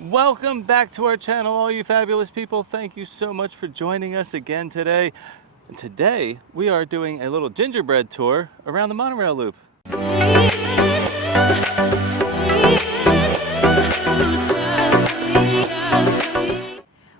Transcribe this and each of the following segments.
Welcome back to our channel, all you fabulous people. Thank you so much for joining us again today. And today we are doing a little gingerbread tour around the monorail loop.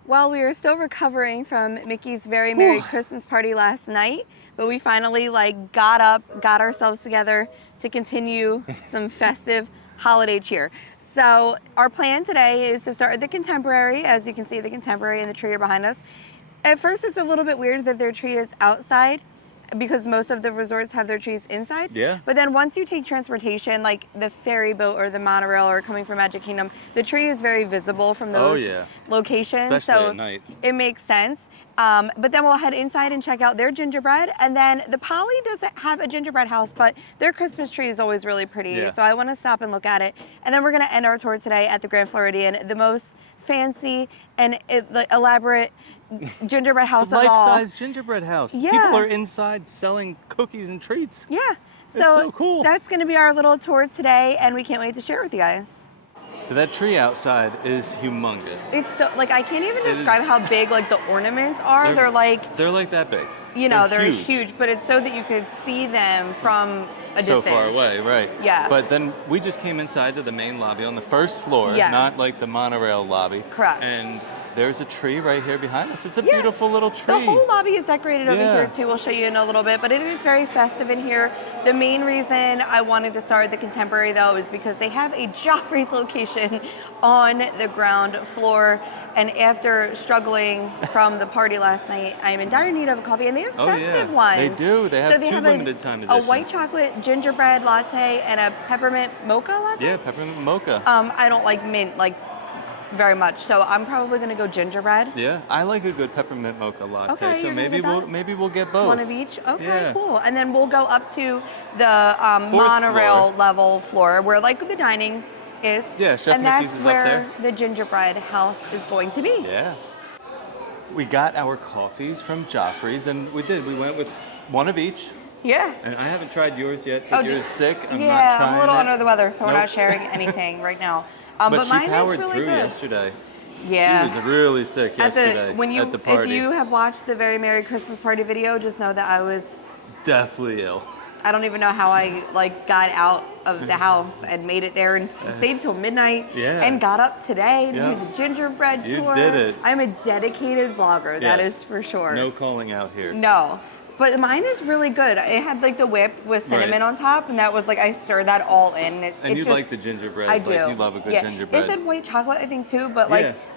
Well, we were still recovering from Mickey's very Merry Christmas party last night, but we finally got up, got ourselves together to continue some festive holiday cheer. So our plan today is to start at the Contemporary. As you can see, the Contemporary and the tree are behind us. At first, it's a little bit weird that their tree is outside because most of the resorts have their trees inside. Yeah. But then once you take transportation, like the ferry boat or the monorail or coming from Magic Kingdom, the tree is very visible from those locations. Especially so at night. It makes sense. But then we'll head inside and check out their gingerbread. And then the Poly doesn't have a gingerbread house, but their Christmas tree is always really pretty. Yeah. So I want to stop and look at it. And then we're going to end our tour today at the Grand Floridian, the most fancy and elaborate gingerbread house It's a of all. life-size gingerbread house. Yeah. People are inside selling cookies and treats. Yeah. So cool. That's going to be our little tour today, and we can't wait to share it with you guys. So that tree outside is humongous. It's so, I can't even describe how big, the ornaments are. They're like that big. You know, they're huge, but it's so that you could see them from a distance. So far away, right. Yeah. But then we just came inside to the main lobby on the first floor, Yes. not like the monorail lobby. Correct. And there's a tree right here behind us. It's a beautiful little tree. The whole lobby is decorated over here too. We'll show you in a little bit, but it is very festive in here. The main reason I wanted to start at the Contemporary though is because they have a Joffrey's location on the ground floor. And after struggling from the party last night, I am in dire need of a coffee, and they have festive ones. They do. They have two limited time editions. A white chocolate gingerbread latte and a peppermint mocha latte. Yeah, peppermint mocha. I don't like mint very much, so I'm probably gonna go gingerbread. Yeah, I like a good peppermint mocha latte. Okay, so maybe we'll get both. One of each. Okay, Yeah. cool. And then we'll go up to the monorail level floor where the dining is. Yeah, Chef and Mickey's that's is where up there. the gingerbread house is going to be. Yeah. We got our coffees from Joffrey's, and we went with one of each. Yeah. And I haven't tried yours yet because you're sick. I'm not Yeah, trying I'm a little it. under the weather, so we're Nope. not sharing anything right now. But she mine powered is really through good. yesterday. Yeah. She was really sick yesterday at the party. If you have watched the Very Merry Christmas Party video, just know that I was Deathly ill. I don't even know how I got out of the house and made it there and stayed till midnight and got up today to do the gingerbread tour. You did it. I'm a dedicated vlogger, that is for sure. No calling out here. No. But mine is really good. It had the whip with cinnamon on top, and that was I stirred that all in. And you like the gingerbread. I do. You love a good gingerbread. They said white chocolate, I think, too, but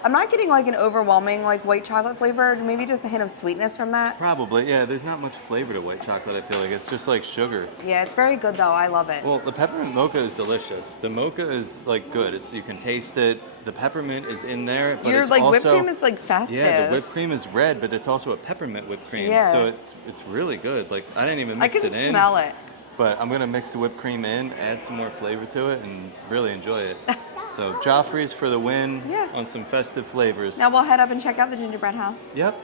I'm not getting an overwhelming white chocolate flavor. Maybe just a hint of sweetness from that. Probably, yeah. There's not much flavor to white chocolate, I feel like. It's just like sugar. Yeah, it's very good, though. I love it. Well, the peppermint mocha is delicious. The mocha is good. You can taste it. The peppermint is in there, but Your it's also, whipped cream is festive. Yeah, the whipped cream is red, but it's also a peppermint whipped cream. Yeah. So it's really good. I didn't even mix it in. I can smell it. But I'm gonna mix the whipped cream in, add some more flavor to it, and really enjoy it. So Joffrey's for the win on some festive flavors. Now we'll head up and check out the gingerbread house. Yep.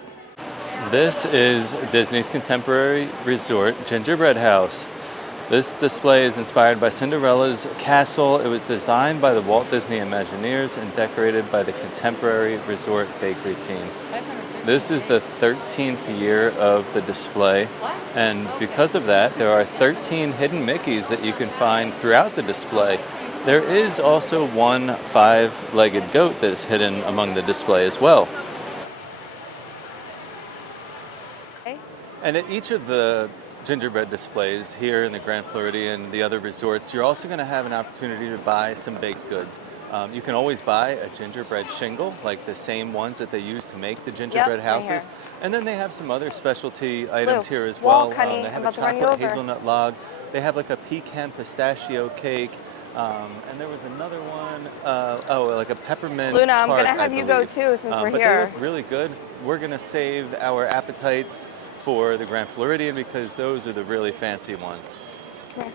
This is Disney's Contemporary Resort Gingerbread House. This display is inspired by Cinderella's castle. It was designed by the Walt Disney Imagineers and decorated by the Contemporary Resort Bakery team. This is the 13th year of the display, and because of that, there are 13 hidden Mickeys that you can find throughout the display. There is also one 5-legged goat that is hidden among the display as well. And at each of the gingerbread displays here in the Grand Floridian, the other resorts, you're also going to have an opportunity to buy some baked goods. You can always buy a gingerbread shingle, like the same ones that they use to make the gingerbread houses. And then they have some other specialty items here as well. Honey, they have a chocolate hazelnut log. They have a pecan pistachio cake. And there was another one, like a peppermint Luna, I'm tart, going to have you go too since we're here. They look really good. We're going to save our appetites for the Grand Floridian because those are the really fancy ones. Okay.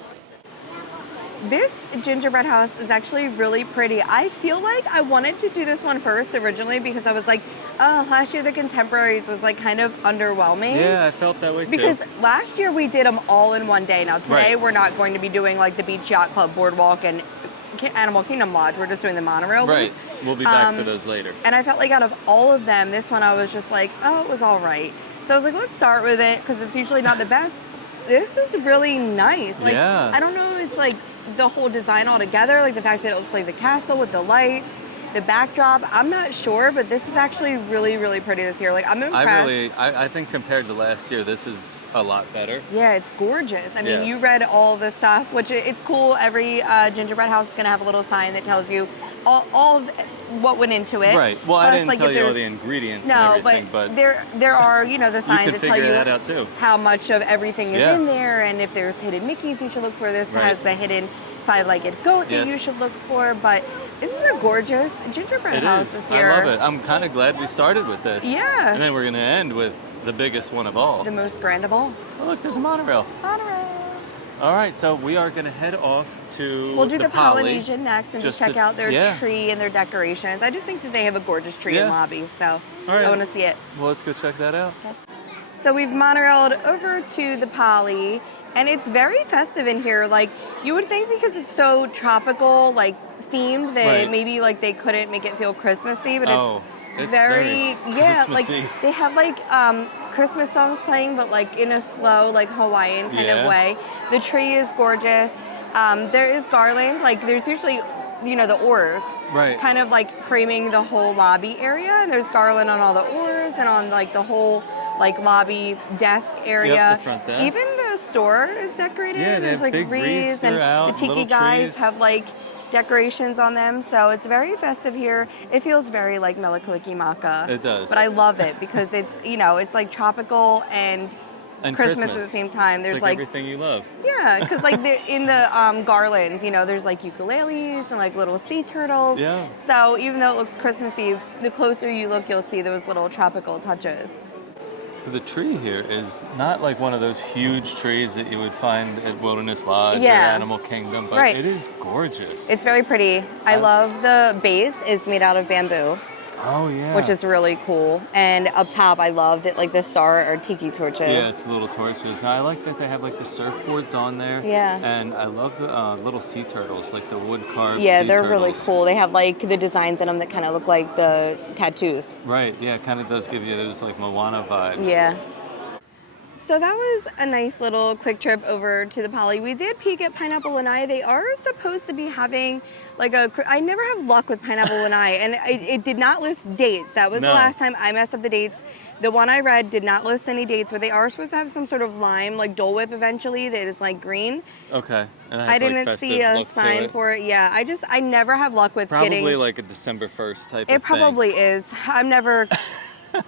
This gingerbread house is actually really pretty. I feel like I wanted to do this one first originally because I was like, oh, last year the Contemporaries was kind of underwhelming. Yeah, I felt that way too. Because last year we did them all in one day. Now today we're not going to be doing the Beach Yacht Club Boardwalk and Animal Kingdom Lodge. We're just doing the monorail Right. loop. We'll be back for those later. And I felt like out of all of them, this one I was just like, oh, it was all right. So I was like, let's start with it because it's usually not the best. This is really nice. Like, Yeah. I don't know, it's like the whole design altogether, like the fact that it looks like the castle with the lights, the backdrop. I'm not sure, but this is actually really, really pretty this year. Like, I'm impressed. I think compared to last year, this is a lot better. Yeah, it's gorgeous. I mean, Yeah. you read all the stuff, which it's cool. Every gingerbread house is going to have a little sign that tells you all of what went into it. Right. Well, I Plus, didn't like, tell if you all there's- the ingredients No, and everything, but there are, you know, the you signs can that tell figure you that out too. how much of everything is Yeah. in there, and if there's hidden Mickeys, you should look for this. Right. Has the hidden five-legged goat that you Yes. should look for. But this is a gorgeous gingerbread It house is. this year. I love it. I'm kind of glad we started with this. Yeah. And then we're going to end with the biggest one of all. The most grand of all. Oh, look, there's a monorail. Monorail. All right, so we are going to head off to We'll do the Poly. Polynesian next and just Just check to- out their yeah. tree and their decorations. I just think that they have a gorgeous tree in Yeah. lobby, so All right. I want to see it. Well, let's go check that out. So we've monorailed over to the Poly, and it's very festive in here. Like, you would think because it's so tropical, like themed, that Right. maybe like they couldn't make it feel Christmassy, but It's very yeah, Christmassy. like they have like Christmas songs playing, but like in a slow, like Hawaiian kind Yeah. of way. The tree is gorgeous. There is garland. Like, there's usually, you know, the oars, Right. kind of like framing the whole lobby area, and there's garland on all the oars and on like the whole like lobby desk area. the front desk. Even the store is decorated. Yeah, they there's have like big wreaths and throughout, the tiki little guys trees. have like decorations on them, so it's very festive here. It feels very like Mele Kalikimaka. It does. But I love it because it's, you know, it's like tropical and Christmas at the same time. It's There's like like everything you love. yeah, because like in the garlands, you know, there's like ukuleles and like little sea turtles. Yeah. So even though it looks Christmassy, the closer you look, you'll see those little tropical touches. The tree here is not like one of those huge trees that you would find at Wilderness Lodge or Yeah. Animal Kingdom, but Right. it is gorgeous. It's very pretty. I love the base. It's made out of bamboo, oh yeah. which is really cool. And up top, I love that like the star are tiki torches. yeah, it's little torches. Now, I like that they have like the surfboards on there. Yeah. And I love the little sea turtles, like the wood carved Yeah, sea they're turtles. really cool. They have like the designs in them that kind of look like the tattoos. Right, yeah, it kind of does give you those like Moana vibes. Yeah. So that was a nice little quick trip over to the Poly. We did peek at Pineapple Lanai. They are supposed to be having like I never have luck with Pineapple Lanai, and it did not list dates. That was the No. last time I messed up the dates. The one I read did not list any dates, but they are supposed to have some sort of lime, like Dole Whip eventually, that is like green. Okay. And it has, I like, didn't festive see a look to sign it. for it. Yeah, I never have luck with Probably getting. like a December 1st type of It thing. probably is. I'm never,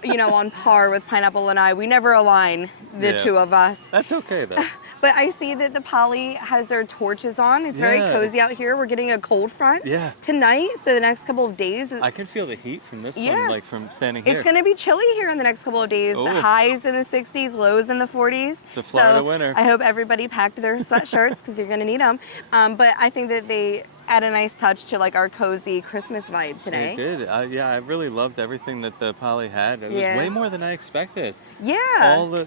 you know, on par with Pineapple and I. We never align, the Yeah. two of us. That's okay though. But I see that the Poly has their torches on. It's very Yeah, cozy out it's- here. We're getting a cold front Yeah. tonight, so the next couple of days. I can feel the heat from this Yeah. one, like from standing here. It's going to be chilly here in the next couple of days. Ooh. Highs in the 60s, lows in the 40s. It's a Florida so winter. I hope everybody packed their sweatshirts because you're going to need them. But I think that they add a nice touch to like our cozy Christmas vibe today. It did. Yeah, I really loved everything that the Poly had. It Yeah. was way more than I expected. Yeah.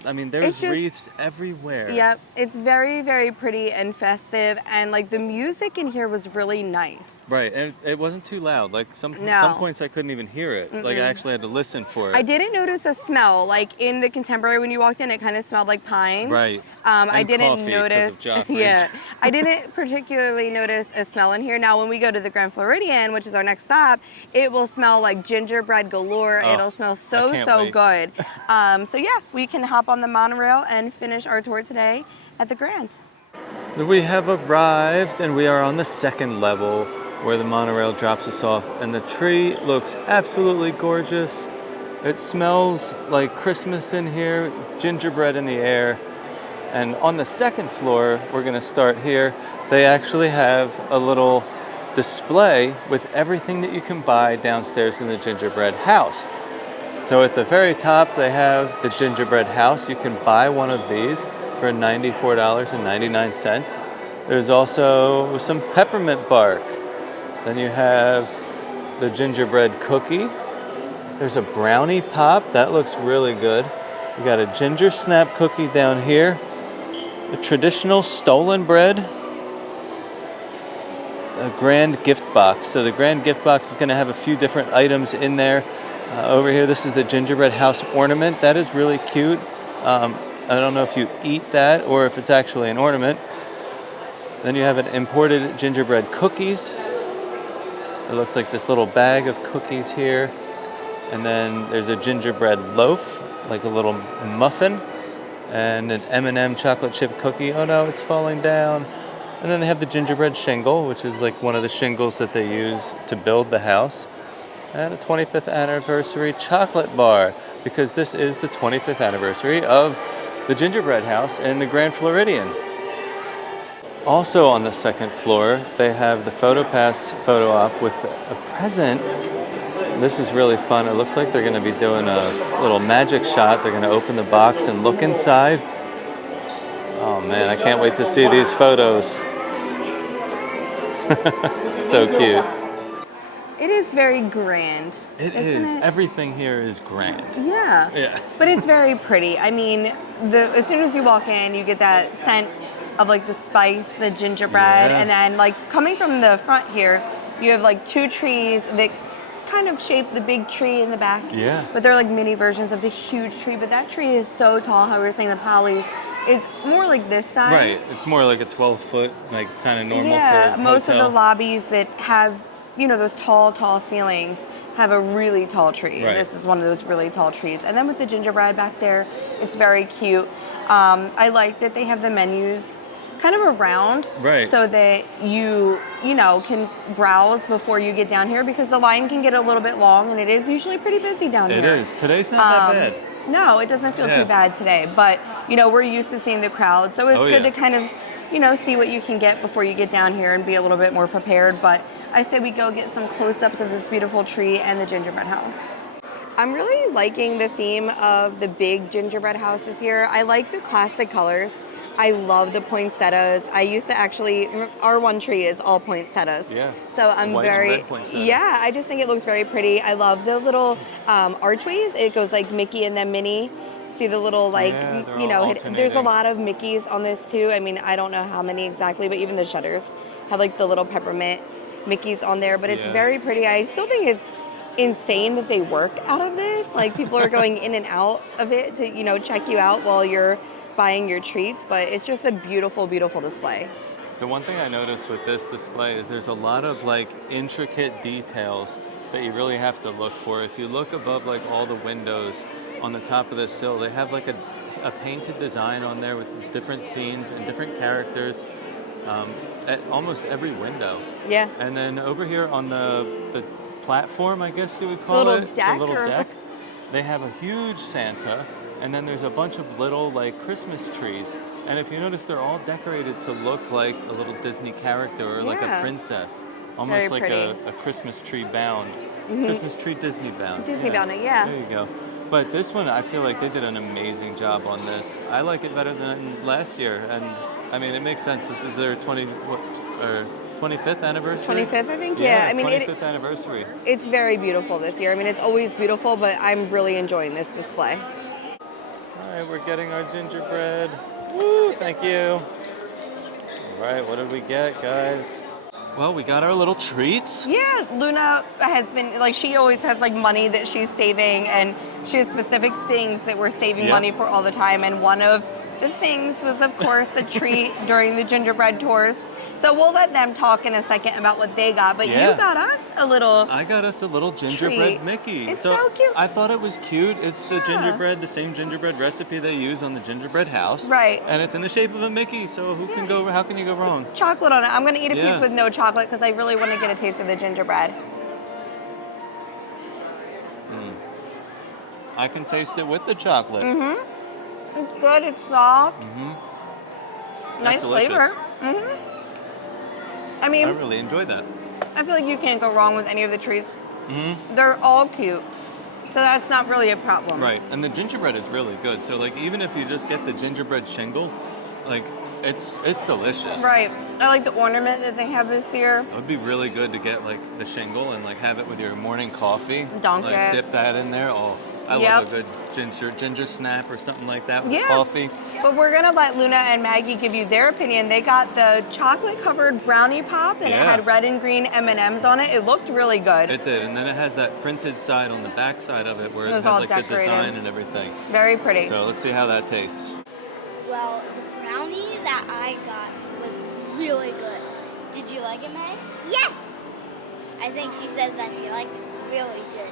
I mean, there's It's just- wreaths everywhere. Yep, it's very, very pretty and festive, and like the music in here was really nice. Right, and it wasn't too loud. Like some No. points I couldn't even hear it. Like I actually had to listen for it. I didn't notice a smell. Like in the Contemporary, when you walked in, it kind of smelled like pine. Right. I And didn't coffee 'cause notice. of Joffrey's. Yeah, I didn't particularly notice a smell in here. Now, when we go to the Grand Floridian, which is our next stop, it will smell like gingerbread galore. Oh, It'll smell I so can't wait. good. So yeah, we can hop on the monorail and finish our tour today at the Grand. We have arrived and we are on the second level where the monorail drops us off, and the tree looks absolutely gorgeous. It smells like Christmas in here, gingerbread in the air. And on the second floor, we're gonna start here, they actually have a little display with everything that you can buy downstairs in the gingerbread house. So at the very top, they have the gingerbread house. You can buy one of these for $94.99. There's also some peppermint bark. Then you have the gingerbread cookie. There's a brownie pop. That looks really good. You got a ginger snap cookie down here. The traditional stolen bread. a grand gift box. So the grand gift box is going to have a few different items in there. Over here, this is the gingerbread house ornament. That is really cute. I don't know if you eat that or if it's actually an ornament. Then you have an imported gingerbread cookies. It looks like this little bag of cookies here. And then there's a gingerbread loaf, like a little muffin, and an M&M chocolate chip cookie. Oh no, it's falling down. And then they have the gingerbread shingle, which is like one of the shingles that they use to build the house. And a 25th anniversary chocolate bar, because this is the 25th anniversary of the gingerbread house in the Grand Floridian. Also on the second floor, they have the PhotoPass photo op with a present. This is really fun. It looks like they're going to be doing a little magic shot. They're going to open the box and look inside. Oh man, I can't wait to see these photos. So cute. It is very grand. It is. Everything here is grand. Yeah. Yeah. But it's very pretty. I mean, as soon as you walk in, you get that scent of like the spice, the gingerbread, and then like coming from the front here, you have like two trees that kind of shape the big tree in the back. Yeah. But they're like mini versions of the huge tree. But that tree is so tall. How we were saying the polys is more like this size. Right. It's more like a 12-foot, like kind of normal yeah, for a most hotel. of the lobbies that have, you know, those tall ceilings have a really tall tree. Right. And this is one of those really tall trees. And then with the gingerbread back there, it's very cute. I like that they have the menus kind of around, right, so that you know, can browse before you get down here, because the line can get a little bit long, and it is usually pretty busy down here. It is. Today's not that bad. No, it doesn't feel too bad today, but you know, we're used to seeing the crowd, so it's good to kind of, you know, see what you can get before you get down here and be a little bit more prepared. But I say we go get some close-ups of this beautiful tree and the gingerbread house. I'm really liking the theme of the big gingerbread houses here. I like the classic colors. I love the poinsettias. I used to actually, our one tree is all poinsettias. Yeah. So I'm White very, and red poinsettia. yeah, I just think it looks very pretty. I love the little archways. It goes like Mickey and then Minnie. See the little like, you know, there's a lot of Mickeys on this too. I mean, I don't know how many exactly, but even the shutters have like the little peppermint Mickeys on there, but it's very pretty. I still think it's insane that they work out of this. Like people are going in and out of it to, you know, check you out while you're buying your treats, but it's just a beautiful, beautiful display. The one thing I noticed with this display is there's a lot of like intricate details that you really have to look for. If you look above like all the windows on the top of the sill, they have like a painted design on there with different scenes and different characters at almost every window. Yeah. And then over here on the platform, I guess you would call it, the little deck, they have a huge Santa. And then there's a bunch of little like Christmas trees. And if you notice, they're all decorated to look like a little Disney character or like a princess. Almost like a Christmas tree bound. Christmas tree Disney bound. Disney bound, yeah. There you go. But this one, I feel like they did an amazing job on this. I like it better than last year. And I mean, it makes sense. This is their 25th anniversary? 25th, I think, yeah. I mean, 25th anniversary. It's very beautiful this year. I mean, it's always beautiful, but I'm really enjoying this display. All right, we're getting our gingerbread. Woo, thank you. All right, what did we get, guys? Well, we got our little treats. Yeah, Luna has been, like, she always has, like, money that she's saving, and she has specific things that we're saving money for all the time, and one of the things was, of course, a treat during the gingerbread tours. So we'll let them talk in a second about what they got, but you got us a little I got us a little gingerbread treat. Mickey. It's so cute. I thought it was cute. It's the gingerbread, the same gingerbread recipe they use on the gingerbread house. Right. And it's in the shape of a Mickey, so how can you go wrong? Chocolate on it. I'm going to eat a piece with no chocolate because I really want to get a taste of the gingerbread. I can taste it with the chocolate. It's good. It's soft. Nice flavor. I mean, I really enjoyed that. I feel like you can't go wrong with any of the treats. They're all cute. So that's not really a problem. Right. And the gingerbread is really good. So like even if you just get the gingerbread shingle, like it's delicious. Right. I like the ornament that they have this year. It would be really good to get like the shingle and like have it with your morning coffee. Dunk like it. dip that in there. Oh, I love a good ginger snap or something like that with coffee. But we're gonna let Luna and Maggie give you their opinion. They got the chocolate covered brownie pop and it had red and green M&Ms on it. It looked really good. It did, and then it has that printed side on the back side of it where it has all like decorated. the design and everything. Very pretty. So let's see how that tastes. Well, the brownie that I got was really good. Did you like it, Meg? Yes! I think she says that she likes it really good.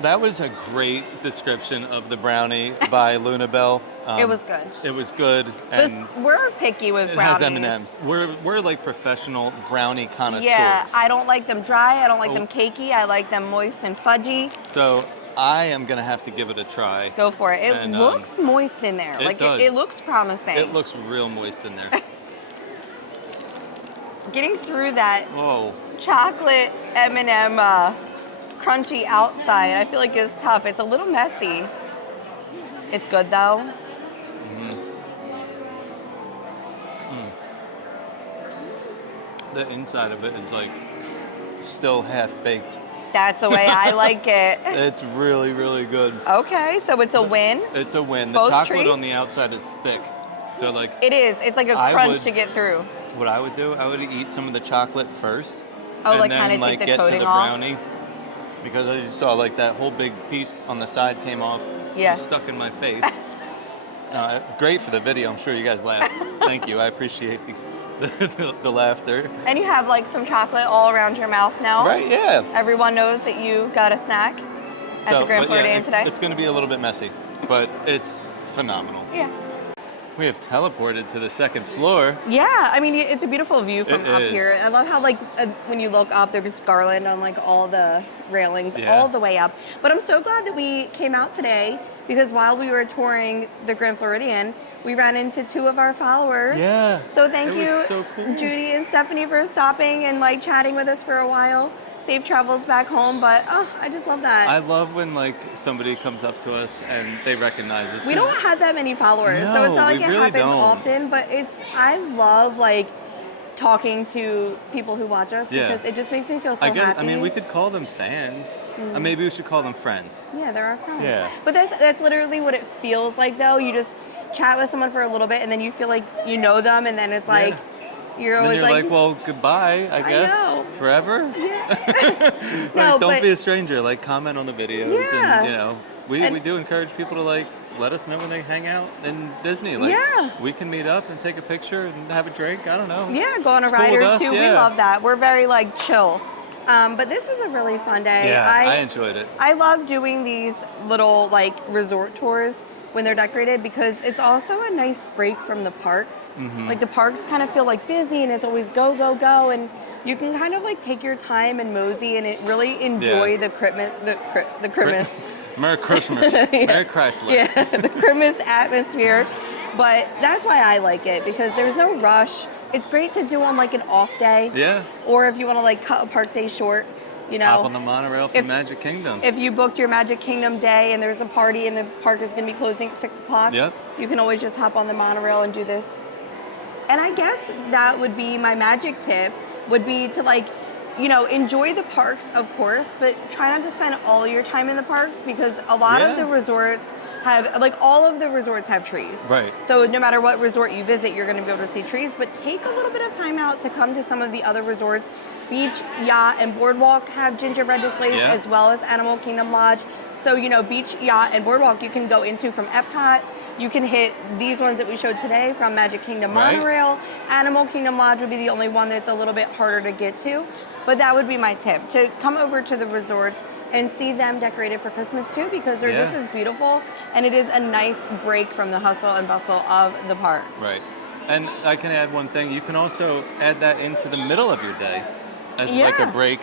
That was a great description of the brownie by Luna Bell. It was good. It was good, and we're picky with brownies. It has M&Ms. We're like professional brownie connoisseurs. Yeah, I don't like them dry. I don't like them cakey. I like them moist and fudgy. So I am gonna have to give it a try. Go for it. It looks moist in there. It looks promising. It looks real moist in there. Getting through that Whoa. chocolate M&M crunchy outside, I feel like it's tough. It's a little messy. It's good though. The inside of it is like still half baked. That's the way I like it. It's really, really good. Okay, so it's a win. It's a win. Both the chocolate treats? on the outside is thick. So like It is. It's like a crunch to get through. What I would do, I would eat some of the chocolate first. Oh, and like then kind of like take the get to coating the off? brownie. Because I just saw like that whole big piece on the side came off. Yeah. And stuck in my face. Great for the video. I'm sure you guys laughed. Thank you. I appreciate the laughter. And you have like some chocolate all around your mouth now. Right, yeah. Everyone knows that you got a snack at the Grand Floridian today. It's going to be a little bit messy, but it's phenomenal. Yeah. We have teleported to the second floor. Yeah, I mean, it's a beautiful view from up is. here. I love how, like, when you look up, there's garland on, like, all the railings all the way up. But I'm so glad that we came out today because while we were touring the Grand Floridian, we ran into two of our followers. Yeah. So thank you, was so cool. Judy and Stephanie, for stopping and, like, chatting with us for a while. Safe travels back home, but I just love that. I love when like somebody comes up to us and they recognize us. We don't have that many followers, so it's not like it really happens don't. often, but I love like talking to people who watch us because it just makes me feel so happy. I mean, we could call them fans. Maybe we should call them friends. Yeah, they're our friends. Yeah. But that's literally what it feels like though. You just chat with someone for a little bit and then you feel like you know them and then it's like you're always and you're like, well, goodbye, I guess. know. Forever? Yeah. Like, don't be a stranger. Like, comment on the videos. Yeah. And, you know, we do encourage people to, like, let us know when they hang out in Disney. Like, we can meet up and take a picture and have a drink. I don't know. Yeah, go on a ride or two. Yeah. We love that. We're very, like, chill. But this was a really fun day. Yeah, I enjoyed it. I love doing these little, like, resort tours when they're decorated because it's also a nice break from the parks. Like the parks kind of feel like busy and it's always go, go, go, and you can kind of like take your time and mosey and really enjoy the Christmas, the Christmas. Merry Christmas. Merry Chrysler. Yeah, the Christmas atmosphere. But that's why I like it because there's no rush. It's great to do on like an off day. Yeah. Or if you want to like cut a park day short. You know, hop on the monorail from Magic Kingdom. If you booked your Magic Kingdom day and there's a party and the park is going to be closing at 6 o'clock, you can always just hop on the monorail and do this. And I guess that would be my magic tip, would be to like, you know, enjoy the parks, of course, but try not to spend all your time in the parks because a lot of the resorts have, like all of the resorts have trees. Right. So no matter what resort you visit, you're going to be able to see trees, but take a little bit of time out to come to some of the other resorts. Beach, Yacht, and Boardwalk have gingerbread displays as well as Animal Kingdom Lodge. So, you know, Beach, Yacht, and Boardwalk you can go into from Epcot. You can hit these ones that we showed today from Magic Kingdom Monorail. Animal Kingdom Lodge would be the only one that's a little bit harder to get to. But that would be my tip, to come over to the resorts and see them decorated for Christmas too because they're just as beautiful and it is a nice break from the hustle and bustle of the parks. Right. And I can add one thing. You can also add that into the middle of your day as like a break,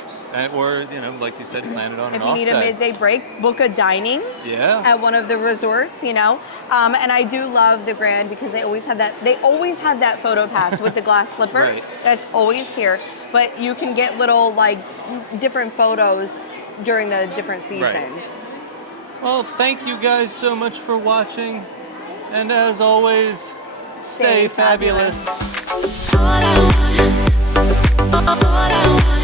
or, you know, like you said, plan it on an off day. If you need a midday break, book a dining at one of the resorts, you know. And I do love the Grand because they always have that photo pass with the glass slipper. That's always here. But you can get little, like, different photos during the different seasons. Well, thank you guys so much for watching. And as always, stay fabulous. All I want